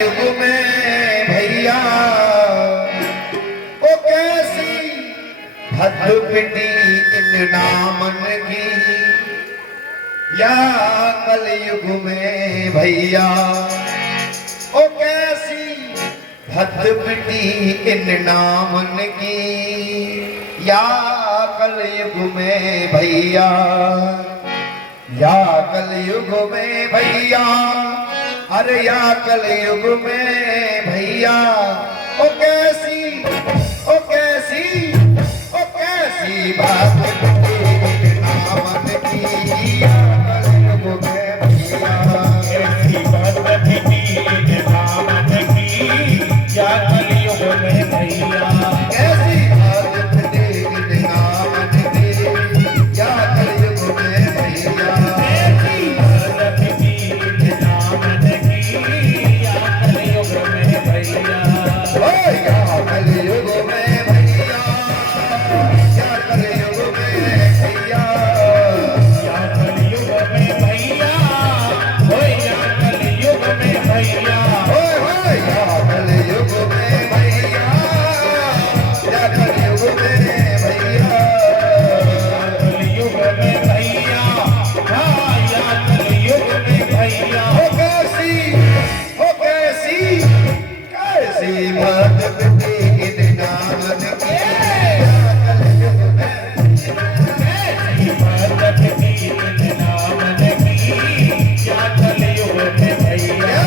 युग में भैया ओ कैसी हद पिटी इन नामन की, या कलयुग में भैया ओ कैसी हद पिटी इन नामन की, या कलयुग में भैया, या कलयुग में भैया, अरे या कलयुग में भैया ओ कैसी बात नामन की, या कलयुग में भैया ऐसी बात नामन की, या कलयुग में भैया ऐसी बात नामन की, या कलयुग में भैया ऐसी बात नामन की, या कलयुग में भैया ओ या कलयुग में भैया, या कलयुग में भैया, या कलयुग में भैया, ओ या कलयुग में भैया ओए या कलयुग में भैया, या कलयुग में भैया, कलयुग में भैया, हाँ या कलयुग में भैया ओ कैसी बात इन नामन की, या कलयुग में ऐसी बात नामन की, या कलयुग में भैया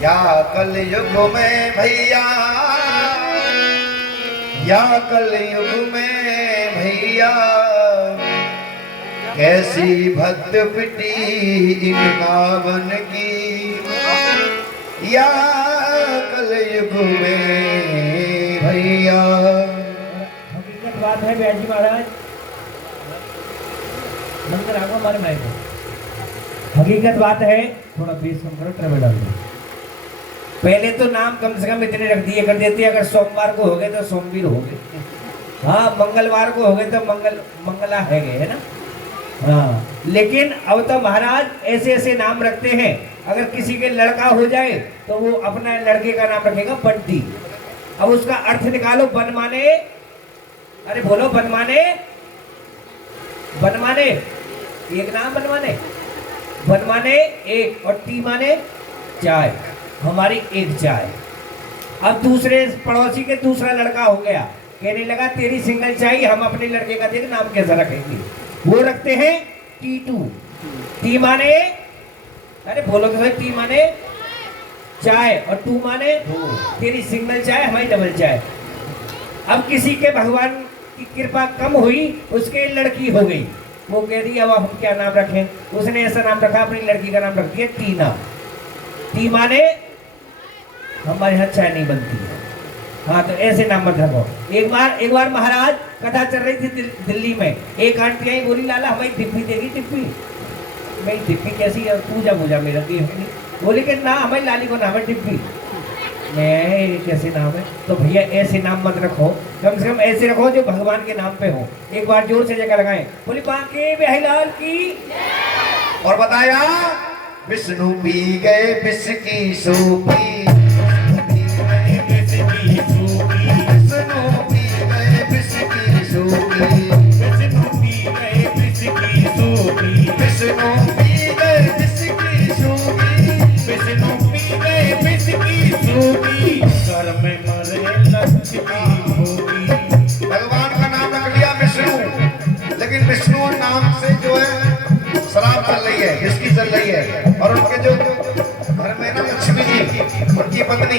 या कलयुग में भैया, या कलयुग में भैया कैसी भक्त पिटी इन नावन की, या कलयुग में भैया। हकीकत बात है व्यास जी महाराज, मंदिर आगो हमारे माइक में। हकीकत बात है, थोड़ा बेस कम करो, ट्रेवल डाल दो। पहले तो नाम कम से कम इतने रख दिए कर देते, अगर सोमवार को हो गए तो सोमवीर हो गए, हाँ मंगलवार को हो गए तो मंगला है गए, है ना। हाँ लेकिन अब तो महाराज ऐसे ऐसे नाम रखते हैं, अगर किसी के लड़का हो जाए तो वो अपना लड़के का नाम रखेगा बंटी। अब उसका अर्थ निकालो, बन माने, अरे बोलो बन माने, बन माने एक नाम, बन माने एक, और टी माने चाय, हमारी एक चाय। अब दूसरे पड़ोसी के दूसरा लड़का हो गया, कहने लगा तेरी सिंगल चाय, हम अपने लड़के का देख नाम कैसा रखेंगे, वो रखते हैं टी2। टी माने, अरे बोलो तो सही, टी माने चाय और टू माने तेरी सिंगल चाय, हमारी डबल चाय। अब किसी के भगवान की कृपा कम हुई, उसके लड़की हो गई, वो कह रही अब हम क्या नाम रखें, उसने ऐसा नाम रखा, अपनी लड़की का नाम रख दिया टीना। टी माने हमारे यहाँ चाय नहीं बनती है, हाँ तो ऐसे नाम मत रखो। एक बार महाराज कथा चल रही थी दिल्ली में, एक आंटी आई, बोली लाला हमारी डिब्बी देगी, डिब्बी। मैं डिब्बी कैसी है, पूजा मेरा दी होगी। बोली कि ना हमारी लाली को नाम है डिब्बी। मैं कैसे नाम है, तो भैया ऐसे नाम मत रखो, कम से कम ऐसे रखो जो भगवान के नाम पे हो। एक बार जोर से जगह लगाएं, बोली बांके बिहारीलाल की। और बताया विष्णु पी गए विष की सूपी, विष्णु पी गए विष की सूपी, विष्णु पी गए विष की सूपी, विष्णु पी गए विष की सूपी, विष्णु पी गए विष की सूपी, घर में मरे लक्ष्मी भोगी। भगवान का नाम रख लिया विष्णु, लेकिन विष्णु नाम से जो है शराब चल रही है, विस्की चल रही है, और उनके जो घर में ना लक्ष्मी जी उनकी पत्नी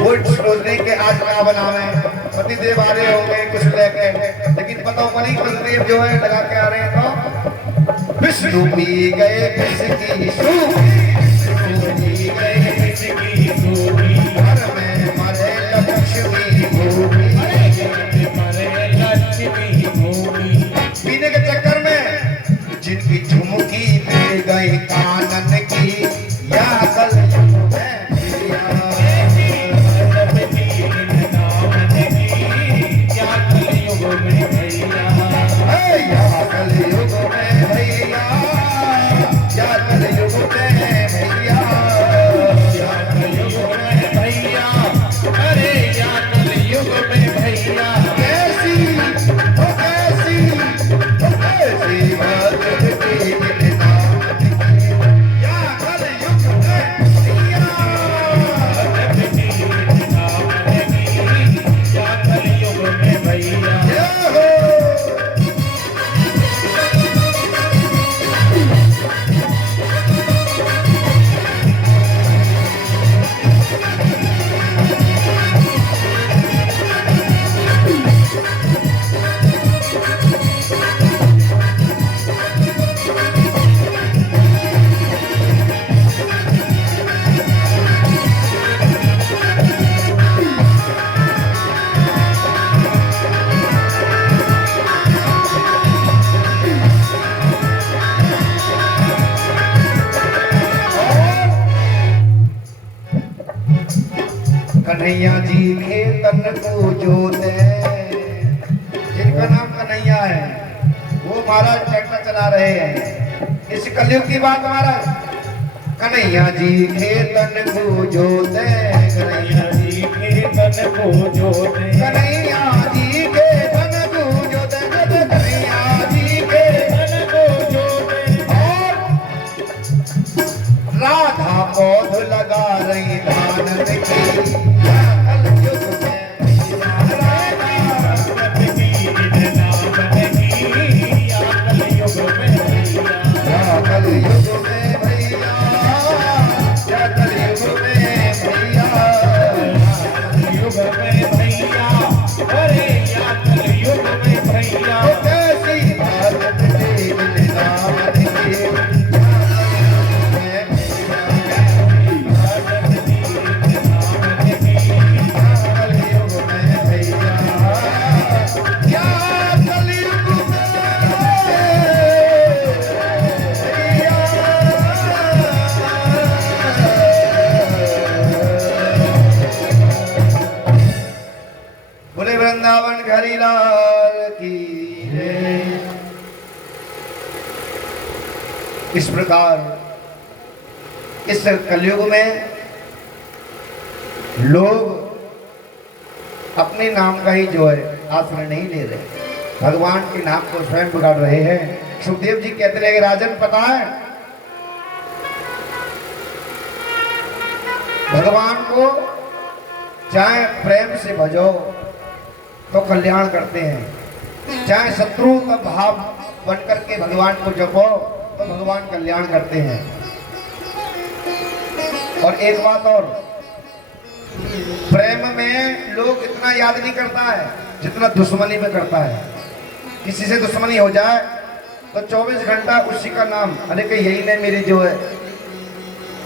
वो सोच रही कि आज क्या बनावे, पति देव आ रहे होंगे कुछ लेके, लेकिन पता मणि बलदेव जो है लगा के आ रहे हैं तो विष्णु पी गए किसकी सूखी, विष्णु पी गए किसकी सूखी, घर में मरे लक्ष्मी भूमि, मरे लक्ष्मी भूमि। पीने के चक्कर में जिनकी झुमकी मिल गई कानन की, या कल कन्हैया जी खेतन को जोते, जिनका नाम कन्हैया है वो महाराज ट्रैक्टर चला रहे हैं। इस कलयुग की बात महाराज, कन्हैया जी खेतन को जोते, कन्हैया जी खेतन को जोते, कन्हैया जी खेतन को जोते, कन्हैया जी खेतन को जोते, और राधा पौध लगा रही धान की, वृंदावन घरी लाल की जय। इस प्रकार इस कलयुग में लोग अपने नाम का ही जो है आश्रय नहीं ले रहे, भगवान के नाम को स्वयं बिगाड़ रहे हैं। सुखदेव जी कहते हैं कि राजन पता है भगवान को चाहे प्रेम से भजो तो कल्याण करते हैं, चाहे शत्रु का भाव बन करके भगवान को जपो तो भगवान कल्याण करते हैं। और एक बात और, प्रेम में लोग इतना याद नहीं करता है जितना दुश्मनी में करता है। किसी से दुश्मनी हो जाए तो 24 घंटा उसी का नाम, अरे कि यही ने मेरी जो है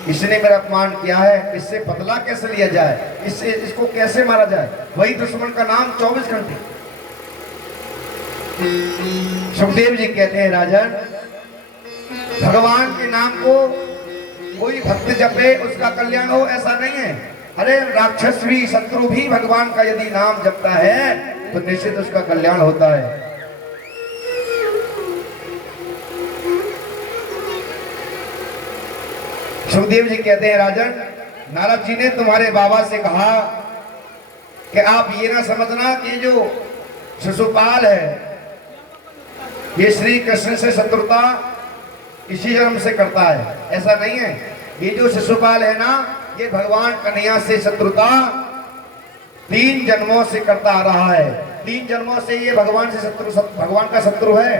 इसने मेरा अपमान किया है, इससे बदला कैसे लिया जाए, इससे इसको कैसे मारा जाए, वही दुश्मन का नाम 24 घंटे। सुखदेव जी कहते हैं राजन, भगवान के नाम को कोई भक्त जपे उसका कल्याण हो ऐसा नहीं है। अरे राक्षस भी, शत्रु भी भगवान का यदि नाम जपता है तो निश्चित उसका कल्याण होता है। सुखदेव जी कहते हैं राजन, नारद जी ने तुम्हारे बाबा से कहा कि आप ये ना समझना कि जो शिशुपाल है ये श्री कृष्ण से शत्रुता इसी जन्म से करता है, ऐसा नहीं है। ये जो शिशुपाल है ना, ये भगवान कन्हैया से शत्रुता 3 जन्मों से करता आ रहा है। 3 जन्मों से ये भगवान से भगवान का शत्रु है।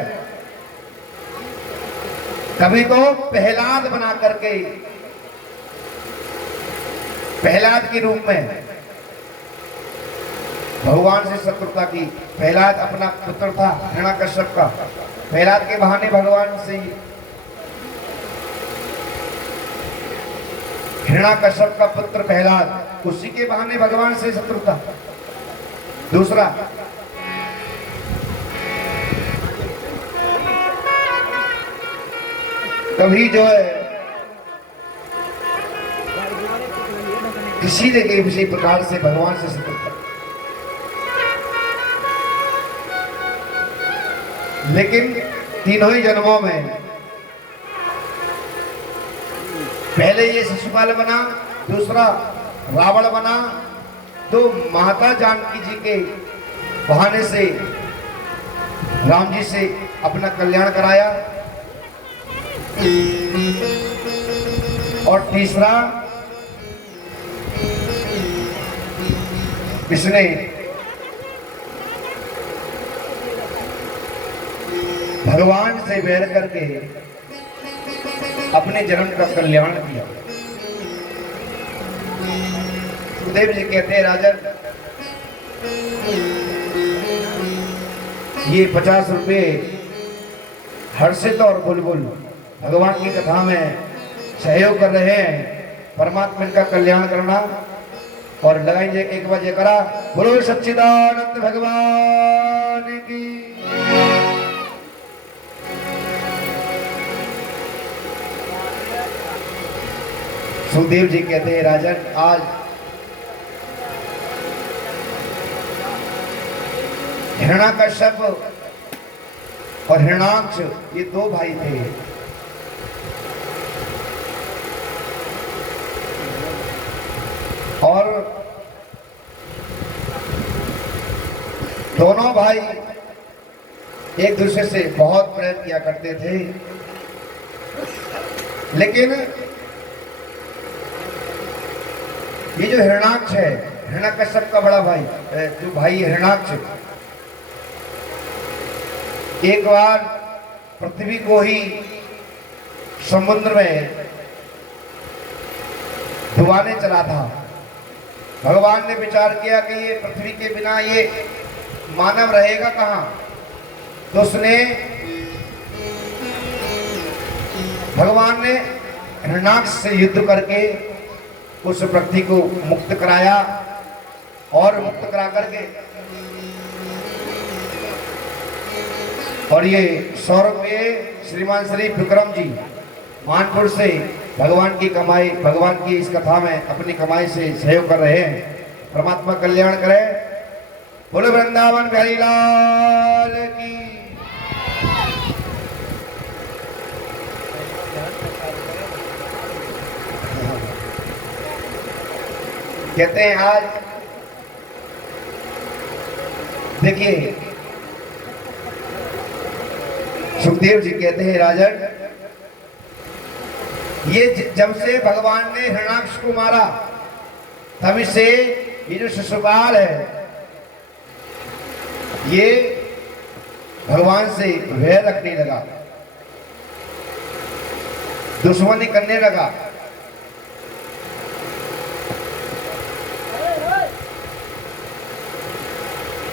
कभी तो प्रहलाद बना करके, प्रहलाद के रूप में भगवान से शत्रुता की। प्रहलाद अपना पुत्र था हिरण्यकश्यप का, प्रहलाद के बहाने भगवान से हिरण्यकश्यप का पुत्र प्रहलाद, उसी के बहाने भगवान से शत्रुता। दूसरा, कभी जो है किसी ने किसी प्रकार से भगवान से शत्रुता, लेकिन तीनों ही जन्मों में पहले ये शिशुपाल बना, दूसरा रावण बना, तो माता जानकी जी के बहाने से राम जी से अपना कल्याण कराया, और तीसरा इसने भगवान से बैर करके अपने जन्म का कल्याण किया। सुखदेव जी कहते हैं राजन, ये 50 रुपये हर्षित और बुलबुल भगवान की कथा में सहयोग कर रहे हैं, परमात्मा का कल्याण करना। और लगाएंगे एक बार जयकारा, बोलो सच्चिदानंद भगवान की। सुखदेव जी कहते हैं राजन, आज हिरण्यकश्यप और हिरण्याक्ष ये दो भाई थे। और दोनों भाई एक दूसरे से बहुत प्रेम किया करते थे, लेकिन ये जो हिरण्याक्ष है, हिरण्यकश्यप का बड़ा भाई, जो भाई हिरण्याक्ष, एक बार पृथ्वी को ही समुद्र में डुबाने चला था। भगवान ने विचार किया कि ये पृथ्वी के बिना ये मानव रहेगा कहाँ, तो उसने भगवान ने हिरण्याक्ष से युद्ध करके उस पृथ्वी को मुक्त कराया, और मुक्त करा करके और ये 100 रुपये श्रीमान श्री विक्रम जी मानपुर से भगवान की कमाई, भगवान की इस कथा में अपनी कमाई से सहयोग कर रहे हैं। परमात्मा कल्याण करे, बोलो वृंदावन बिहारी लाल की। कहते हैं आज देखिए, सुखदेव जी कहते हैं राजन, ये जब से भगवान ने हिरण्याक्ष को मारा, तभी से ये जो शिशुपाल है ये भगवान से वैर रखने लगा, दुश्मनी करने लगा।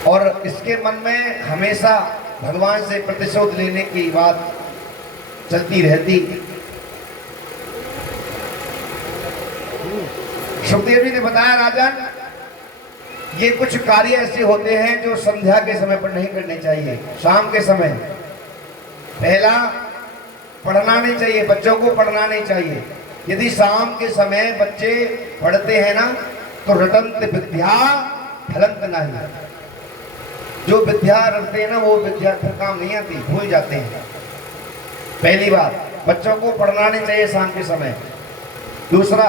और इसके मन में हमेशा भगवान से प्रतिशोध लेने की बात चलती रहती। सुखदेव जी ने बताया राजन, ये कुछ कार्य ऐसे होते हैं जो संध्या के समय पर नहीं करने चाहिए, शाम के समय। पहला, पढ़ना नहीं चाहिए, बच्चों को पढ़ना नहीं चाहिए। यदि शाम के समय बच्चे पढ़ते हैं ना, तो रटंत विद्या फलंत नहीं। जो विद्या रटते हैं ना, वो विद्या फिर काम नहीं आती, भूल जाते हैं। पहली बात, बच्चों को पढ़ना नहीं चाहिए शाम के समय। दूसरा,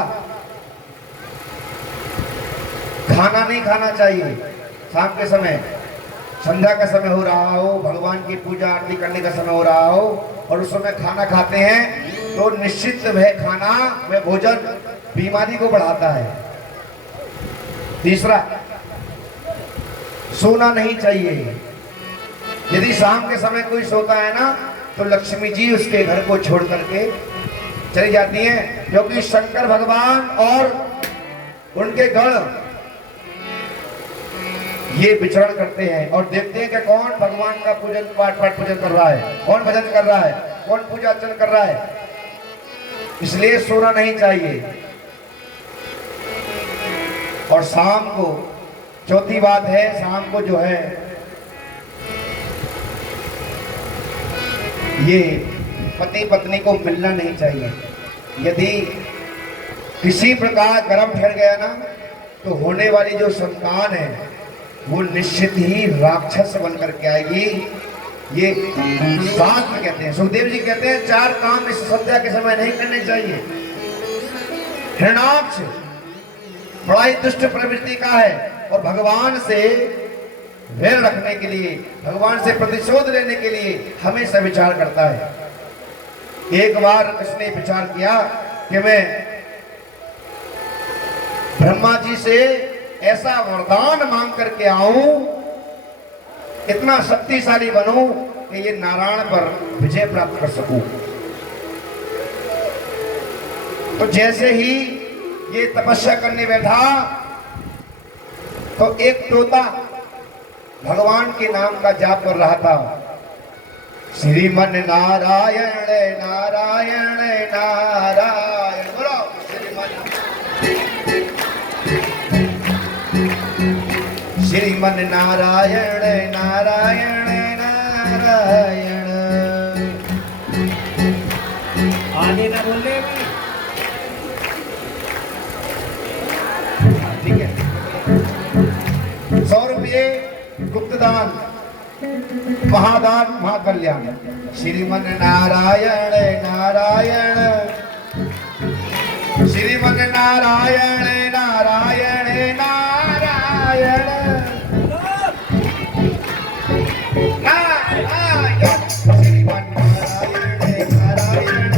खाना नहीं खाना चाहिए शाम के समय। संध्या का समय हो रहा हो, भगवान की पूजा आरती करने का समय हो रहा हो, और उस समय खाना खाते हैं, तो निश्चित वह खाना, वह भोजन बीमारी को बढ़ाता है। तीसरा, सोना नहीं चाहिए। यदि शाम के समय कोई सोता है ना, तो लक्ष्मी जी उसके घर को छोड़ करके चली जाती हैं, क्योंकि शंकर भगवान और उनके गण ये विचरण करते हैं और देखते हैं कि कौन भगवान का पूजन पाठ पूजन कर रहा है, कौन भजन कर रहा है, कौन पूजा अर्चन कर रहा है। इसलिए सोना नहीं चाहिए। और शाम को चौथी बात है, शाम को जो है ये पति पत्नी को मिलना नहीं चाहिए। यदि किसी प्रकार गर्भ ठहर गया ना तो होने वाली जो संतान है वो निश्चित ही राक्षस बन करके आएगी। ये शास्त्र कहते हैं, सुखदेव जी कहते हैं 4 काम इस संध्या के समय नहीं करने चाहिए। हिरणाक्ष बड़ा ही दुष्ट प्रवृत्ति का है और भगवान से वैर रखने के लिए, भगवान से प्रतिशोध लेने के लिए हमेशा विचार करता है। एक बार इसने विचार किया कि मैं ब्रह्मा जी से ऐसा वरदान मांग करके आऊं, इतना शक्तिशाली बनूं कि ये नारायण पर विजय प्राप्त कर सकूं। तो जैसे ही ये तपस्या करने बैठा तो एक तोता भगवान के नाम का जाप कर रहा था। श्रीमन नारायण नारायण नारायण, बोलो श्रीमन नारायण नारायण नारायण। आगे ना बोलने भी। ठीक है, 100 रुपये गुप्तदान, महादान, महाकल्याण। श्रीमन नारायण नारायण, श्रीमन नारायण नारायण नारायण नारायण, श्रीमन नारायण नारायण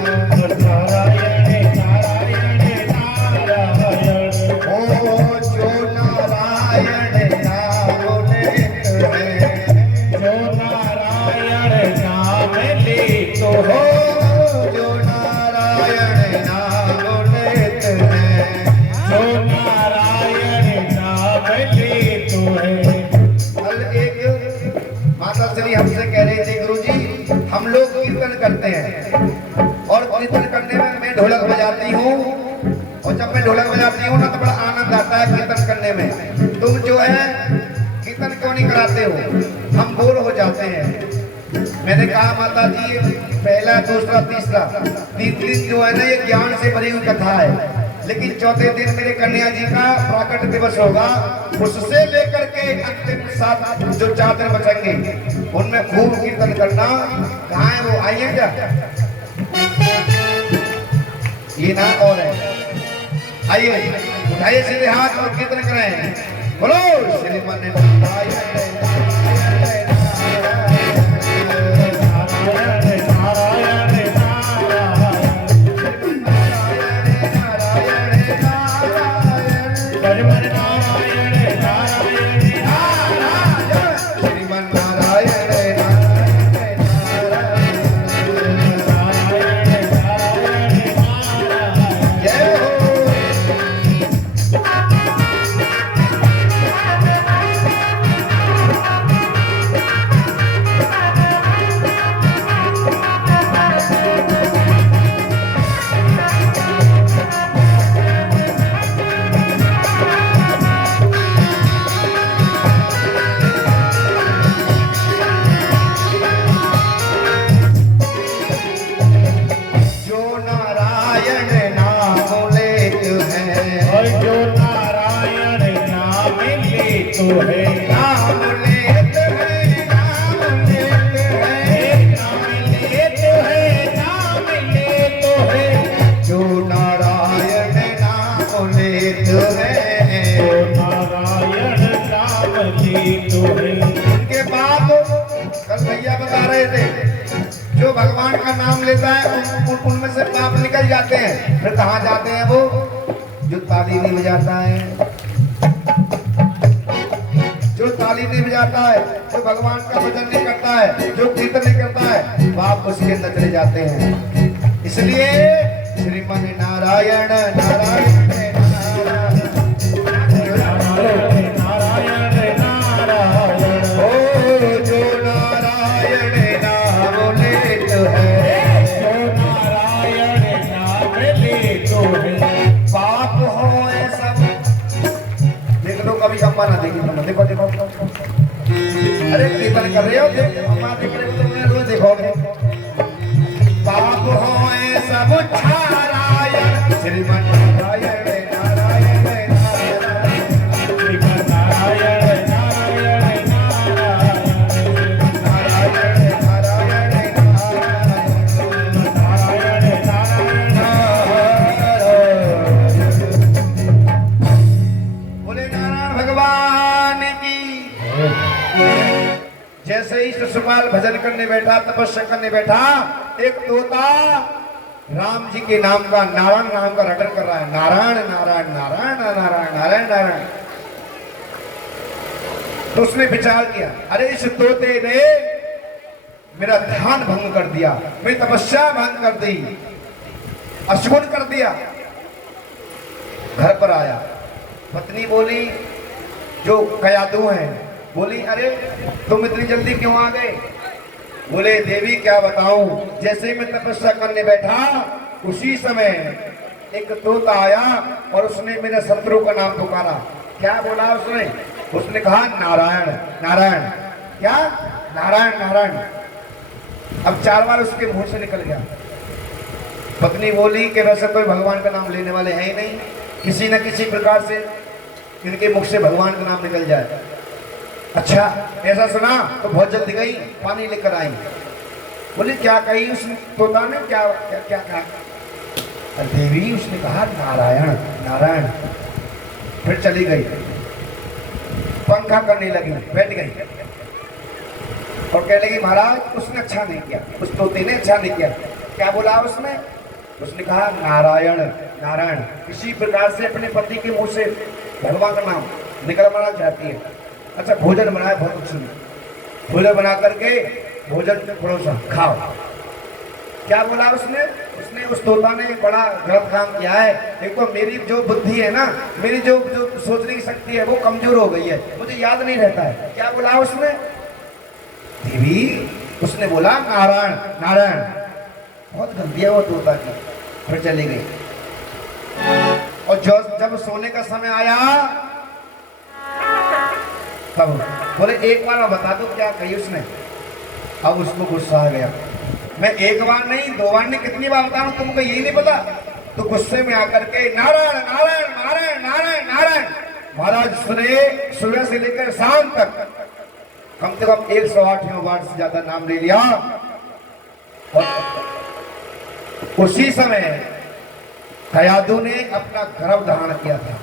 नारायण नारायण नारायण। ओ जो नारायण नाम लेत है, जो नारायण नाम लेत हो है, जो नारायण नाम लेत है, जो नारायण नाम लेत है। कल एक माता श्री हमसे कह रहे थे, गुरुजी हम लोग कीर्तन करते हैं और कीर्तन करने में मैं ढोलक बजाती हूँ और जब मैं ढोलक बजाती हूँ ना तो बड़ा आनंद आता है कीर्तन करने में। तुम जो है कीर्तन क्यों नहीं कराते हो, हम बोर हो जाते हैं। मैंने कहा माता जी पहला दूसरा तीसरा 3 दिन जो है ना ये ज्ञान से भरी हुई कथा है, लेकिन चौथे दिन मेरे कन्या जी का प्राकट दिवस होगा, उससे लेकर के अंतिम 7 जो 4 दिन बचेंगे उनमें खूब कीर्तन करना। कहाँ है वो, आइए क्या ये ना और है, आइए उठाइए सीधे हाथ और कीर्तन करें। बोलो श्रीमन नारायण इनके बाद कल भैया बता रहे थे जो भगवान का नाम लेता है उनमें से पाप निकल जाते हैं। फिर कहाँ जाते हैं वो, जो ताली नहीं बजाता है, जो ताली नहीं बजाता है, जो भगवान का भजन नहीं करता है, जो कीर्तन नहीं करता है, पाप उसके अंदर चले जाते हैं। इसलिए श्रीमन नारायण नारायण नारायण। भजन कर रहे हो हमारे देखो देखोगे पाप होए सब छारायण श्रीमन नारायण नारायण नारायण श्रीमन नारायण नारायण नारायण नारायण नारायण बोले नारायण भगवान की। जैसे ही शिशुपाल भजन करने बैठा तपस्या करने बैठा एक तोता राम जी के नाम का नारायण नाम का रटन कर रहा है नारायण नारायण नारायण नारायण नारायण नारायण। तो उसने विचार किया अरे इस तोते ने मेरा ध्यान भंग कर दिया मेरी तपस्या भंग कर दी अशुभ कर दिया। घर पर आया पत्नी बोली जो कयादू है बोली अरे तुम इतनी जल्दी क्यों आ गए। बोले देवी क्या बताऊं जैसे ही मैं तपस्या करने बैठा उसी समय एक तोता आया और उसने मेरे शत्रु का नाम पुकारा। क्या बोला उसने उसने कहा नारायण नारायण क्या नारायण नारायण। अब 4 बार उसके मुंह से निकल गया। पत्नी बोली कि वैसे कोई भगवान का नाम लेने वाले हैं ही नहीं किसी न किसी प्रकार से इनके मुख से भगवान का नाम निकल जाए। अच्छा ऐसा सुना तो बहुत जल्दी गई पानी लेकर आई। बोली क्या कही उस तोता ने क्या क्या क्या कहा। देवी उसने कहा नारायण नारायण। फिर चली गई पंखा करने लगी बैठ गई और कह लगी महाराज उसने अच्छा नहीं किया उस तोते ने अच्छा नहीं किया। क्या बोला उसने उसने कहा नारायण नारायण। किसी प्रकार से अपने पति के मुंह से भगवान का नाम निकलवाना चाहती है। अच्छा भोजन बनाया बहुत कुछ भोजन बना करके भोजन परोसा खाओ। क्या बोला उसने उसने उस तोता ने बड़ा गलत काम किया है। देखो मेरी जो बुद्धि है ना मेरी जो सोचने की शक्ति है वो कमजोर हो गई है मुझे याद नहीं रहता है। क्या बोला उसने देवी उसने बोला नारायण नारायण। बहुत गंदी है वो तोता की। फिर चली गई और जब सोने का समय आया तब बोले एक बार बता दो क्या कही उसने। अब उसको गुस्सा आ गया मैं एक बार नहीं 2 बार नहीं कितनी बार बताऊं तुमको यही नहीं पता। तो गुस्से में आकर के नारायण नारायण नारायण नारायण नारायण। महाराज सुने सुबह से लेकर शाम तक कम से कम 108 बार से ज्यादा नाम ले लिया। और उसी समय कयादू ने अपना गर्भ धारण किया था।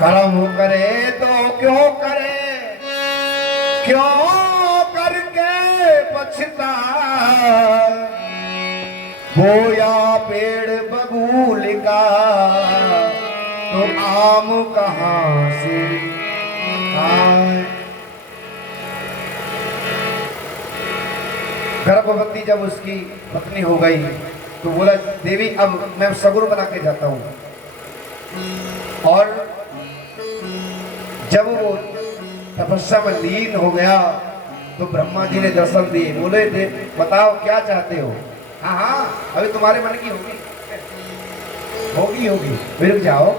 कर्म करे तो क्यों करे क्यों करके पछता बोया पेड़ बबूल का तो आम कहां से आए। गर्भवती जब उसकी पत्नी हो गई तो बोला देवी अब मैं सगुर बना के जाता हूं। और जब वो तपस्या में लीन हो गया तो ब्रह्मा जी ने दर्शन दिए। बोले बताओ क्या चाहते हो। हाँ हाँ अभी तुम्हारे मन की होगी होगी होगी फिर जाओ।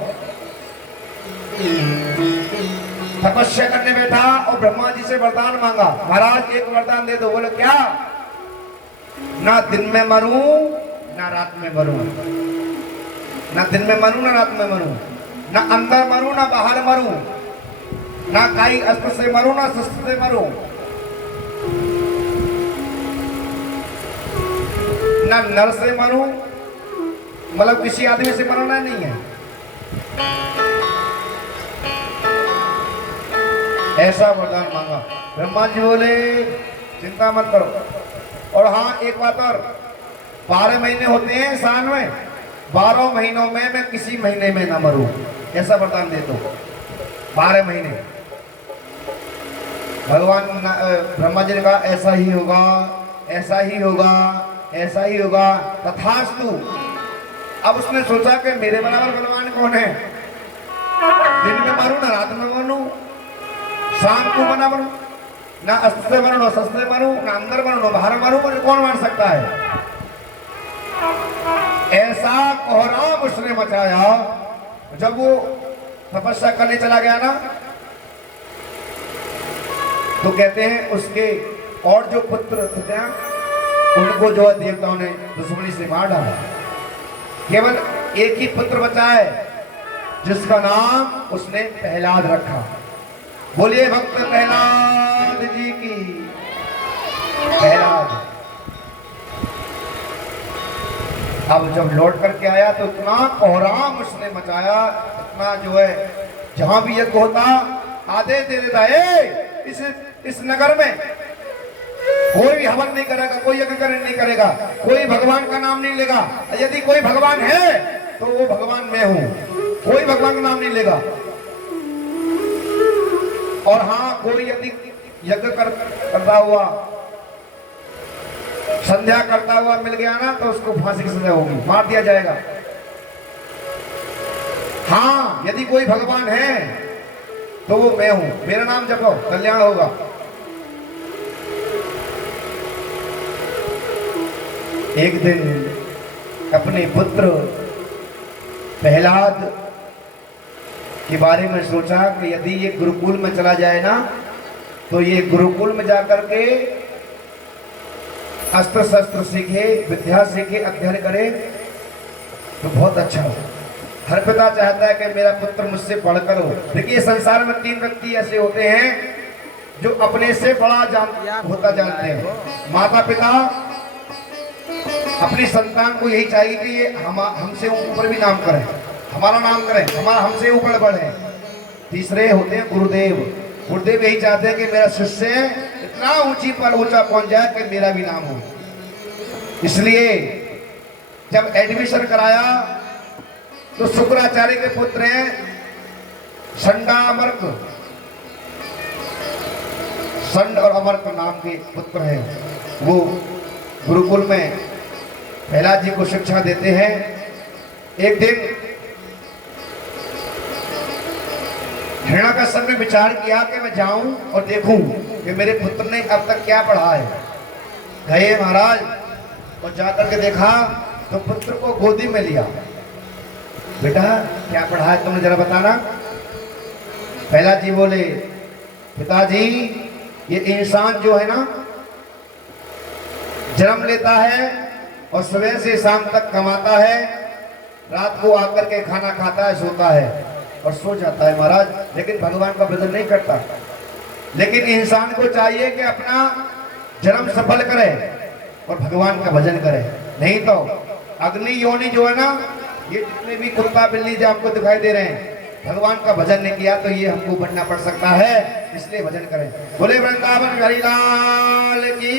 तपस्या करने बैठा और ब्रह्मा जी से वरदान मांगा महाराज एक वरदान दे दो। बोले क्या ना दिन में मरूं ना रात में मरूं ना दिन में मरूं ना रात में मरूं ना अंदर मरूं ना बाहर मरूं ना काई अस्त्र से मरूं ना शस्त्र से मरूं ना नर से मरूं मतलब किसी आदमी से मरना नहीं है। ऐसा वरदान मांगा। ब्रह्मा जी बोले चिंता मत करो। और हाँ एक बात और 12 महीने होते हैं साल में 12 महीनों में मैं किसी महीने में ना मरूं ऐसा वरदान दे दो। 12 महीने भगवान ब्रह्मा जी ने कहा ऐसा ही होगा ऐसा ही होगा ऐसा ही होगा तथास्तु। अब उसने सोचा कि मेरे बराबर बलवान कौन है। दिन में मारूं ना रात में मारूं शाम को बना मरूं ना अस्त्र से मरूं ना शस्त्र से मरूं ना अंदर मरूं ना बाहर मरूं मुझे कौन मार सकता है। ऐसा कोहराम उसने मचाया। जब वो तपस्या करने चला गया ना तो कहते हैं उसके और जो पुत्र थे उनको जो है देवताओं ने दुश्मनी से मार डाला। केवल एक ही पुत्र बचा है जिसका नाम उसने प्रहलाद रखा। बोलिए भक्त प्रहलाद जी की। प्रहलाद अब जब लौट करके आया तो इतना कोहराम उसने मचाया, इतना जो है जहां भी यज्ञ होता आदेश दे देता है इस नगर में कोई भी हवन नहीं करेगा, कोई यज्ञ नहीं करेगा, कोई भगवान का नाम नहीं लेगा। यदि कोई भगवान है तो वो भगवान मैं हूं, कोई भगवान का नाम नहीं लेगा। और हाँ, कोई यदि यज्ञ करता हुआ, संध्या करता हुआ मिल गया ना तो उसको फांसी की सजा होगी, मार दिया जाएगा। हाँ, यदि कोई भगवान है तो वो मैं हूं, मेरा नाम जपो, कल्याण होगा। एक दिन अपने पुत्र प्रहलाद के बारे में सोचा कि यदि ये गुरुकुल में चला जाए ना तो ये गुरुकुल में जाकर के अस्त्र शस्त्र सीखे, विद्या सीखे, अध्ययन करे तो बहुत अच्छा हो। हर पिता चाहता है कि मेरा पुत्र मुझसे पढ़कर हो। देखिए संसार में 3 व्यक्ति ऐसे होते हैं जो अपने से बड़ा होता जानते हैं। माता पिता अपनी संतान को यही चाहिए कि ये हमसे ऊपर भी नाम करें, हमारा नाम करें, हमारा हमसे ऊपर बढ़े। तीसरे होते हैं गुरुदेव। गुरुदेव यही चाहते हैं कि मेरा शिष्य इतना ऊंची पर ऊंचा पहुंच जाए कि मेरा भी नाम हो। इसलिए जब एडमिशन कराया तो शुक्राचार्य के पुत्र हैं संडामर्क, संड और अमर्क नाम के पुत्र हैं। वो गुरुकुल में प्रहलाद जी को शिक्षा देते हैं। एक दिन हिरण्याकश्यप ने विचार किया कि मैं जाऊं और देखूं कि मेरे पुत्र ने अब तक क्या पढ़ा है। गए महाराज और जाकर के देखा तो पुत्र को गोदी में लिया। बेटा क्या पढ़ा है तुमने, जरा बताना। प्रहलाद जी बोले, पिताजी ये इंसान जो है ना जन्म लेता है और सुबह से शाम तक कमाता है, रात को आकर के खाना खाता है, सोता है और सो जाता है महाराज, लेकिन भगवान का भजन नहीं करता। लेकिन इंसान को चाहिए कि अपना जन्म सफल करे और भगवान का भजन करे, नहीं तो अग्नि योनि जो है ना, ये जितने भी कुत्ता बिल्ली जो आपको दिखाई दे रहे हैं, भगवान का भजन नहीं किया तो ये हमको बनना पड़ सकता है। इसलिए भजन करें। बोले वृंदावन हरिलाल की।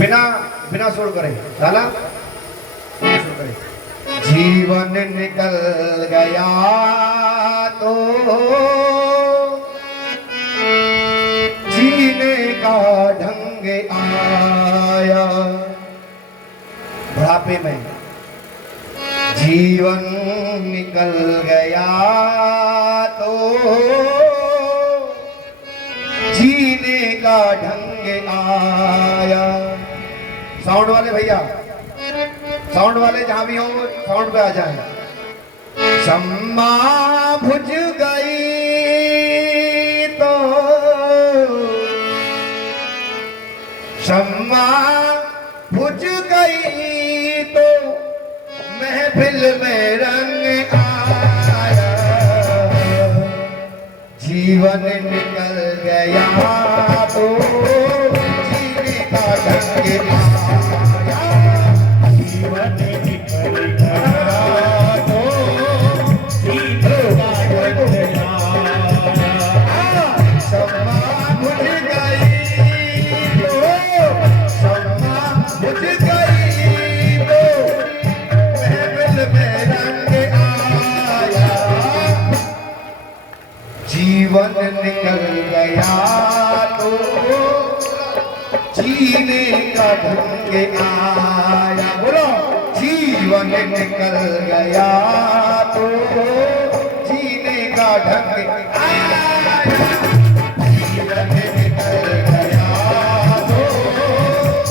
बिना सुर करें, लाला सुर करें। जीवन निकल गया तो जीने का ढंग आया। बुढ़ापे में जीवन निकल गया तो जीने का ढंग आया। साउंड वाले भैया, साउंड वाले जहां भी हो साउंड पे आ जाए। शम्मा बुझ गई तो शम्मा बुझ गई तो महफिल में रंग आया। जीवन निकल गया तो जीने का ढंग आया। जीवन निकल गया तो जीने का ढंग आया। शम्मा बुझ गई तो शम्मा बुझ गई तो महफिल में रंग आया। जीवन निकल गया तो जीने का ढंग आया। बोलो, जीवन निकल गया तो जीने का ढंग आया। जीवन निकल गया तो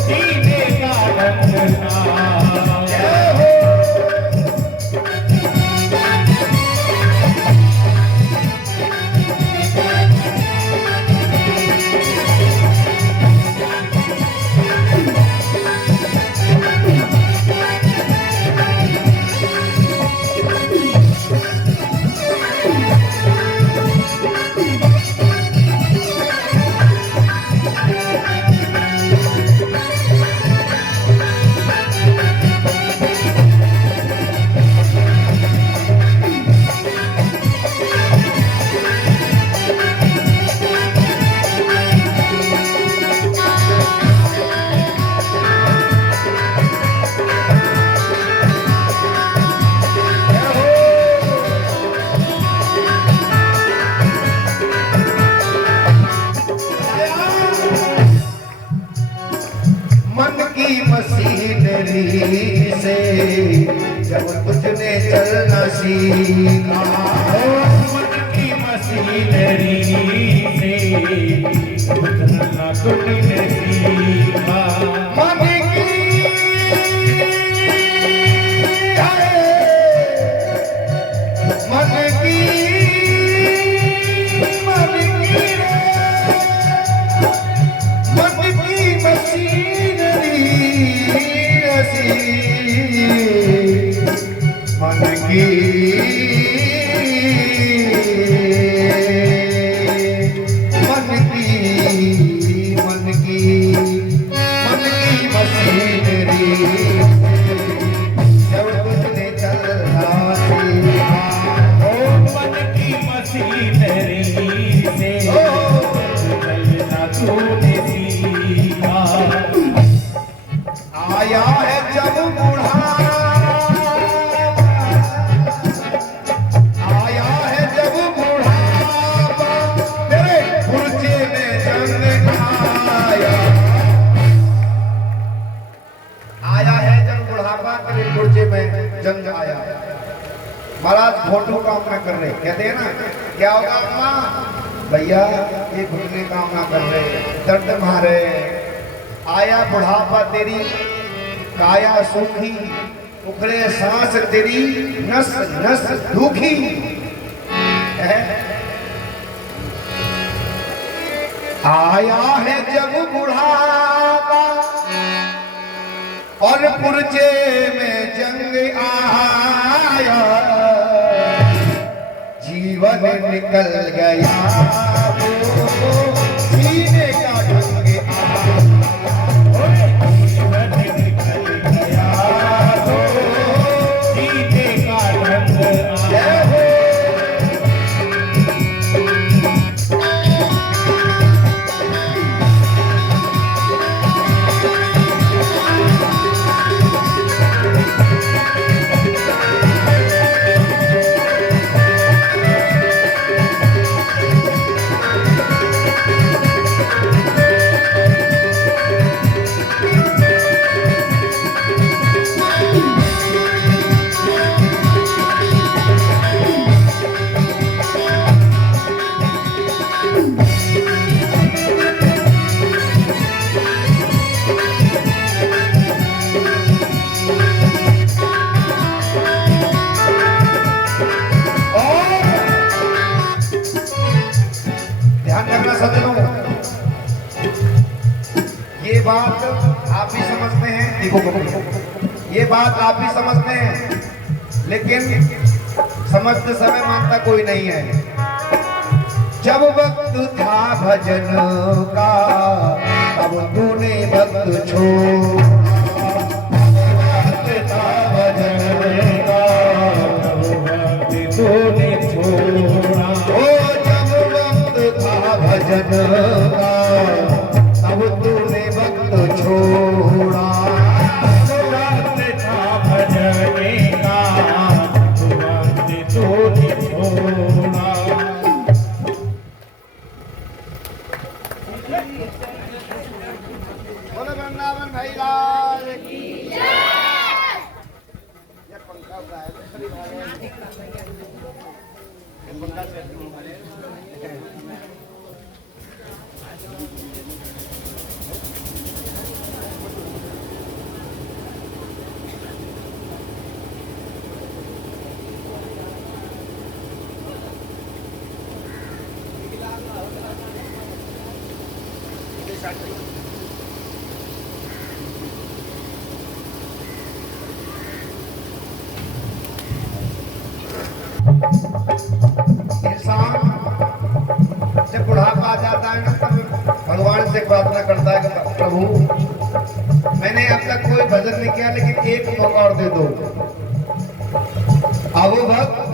जीने का ढंग आया। जब तुझने चलना सीखा। मन की मशीनरी से उतरना तुमने सीखा। मन की मन की मन की मन की मशीनरी मन की मन की मन की मन की मशीनरी जब तुझने चलना सीखा। ओ मन की मशीनरी से चलना तूने सीखा। आया है जब आया है जब बुढ़ापा तेरे पुरजे में जंग आया। आया है जब बुढ़ापा तेरे पुरजे में जंग आया। महाराज फोटो काम ना कर रहे, कहते हैं ना क्या होगा अम्मा भैया ये घुटने काम ना कर रहे, दर्द मारे। आया बुढ़ापा तेरी काया सूखी, उखड़े सांस तेरी नस नस दुखी है। आया है जब बुढ़ापा और पुरजे में जंग आया। जीवन निकल गया वो सीने का ढंग आया। जीवन निकल गया तो सीने का ढंग आया। ध्यान रखना सज्जनों, ये बात आप भी समझते हैं। देखो ये बात आप भी समझते हैं, लेकिन समझते समय मानता कोई नहीं है। जब वक्त था भजन का तब तूने वक्त छोड़ा। वक्त था भजन का तूने छोड़ा। ओ जब वक्त था भजन का तब तूने वक्त छोड़ा। वक्त था भजने का वक्त तूने छोड़ा। बोलो वृंदावन भाई लाल की जय। ये पंखा उड़ा है, ये पंखा सेट हमारे इंसान जब बुढ़ापा आ जाता है ना तब भगवान से प्रार्थना करता है कि प्रभु मैंने अब तक कोई भजन नहीं किया, लेकिन एक मौका और दे दो। अब भक्त